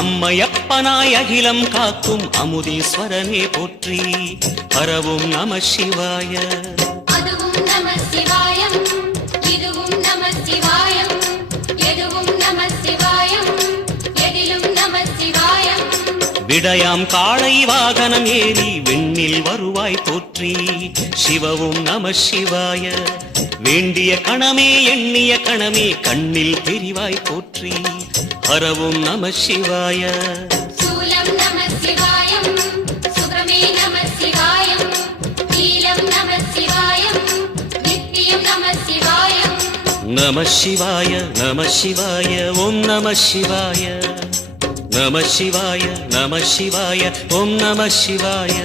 அம்மையப்பனாய் அகிலம் காக்கும் அமுதீஸ்வரனே போற்றி. பரவும் நம சிவாய. அதுவும் நம சிவாயம், இதுவும் நம சிவாயம், எதுவும் நம சிவாயம், எதிலும் நம சிவாயம். விடயாம் காளை வாகனம் ஏறி விண்ணில் வருவாய் போற்றி. சிவவும் நம சிவாய. வேண்டிய கணமே எண்ணிய கணமே கண்ணில் தெரிவாய் போற்றி. ஹரவும் நம சிவாய. சூலம் நம சிவாயம், சுப்ரமே நம சிவாயம், நீலம் நம சிவாயம், நித்தியம் நம சிவாயம். நம சிவாய நம சிவாய ஓம் நம சிவாய. நம சிவாய நம சிவாய ஓம் நம சிவாய.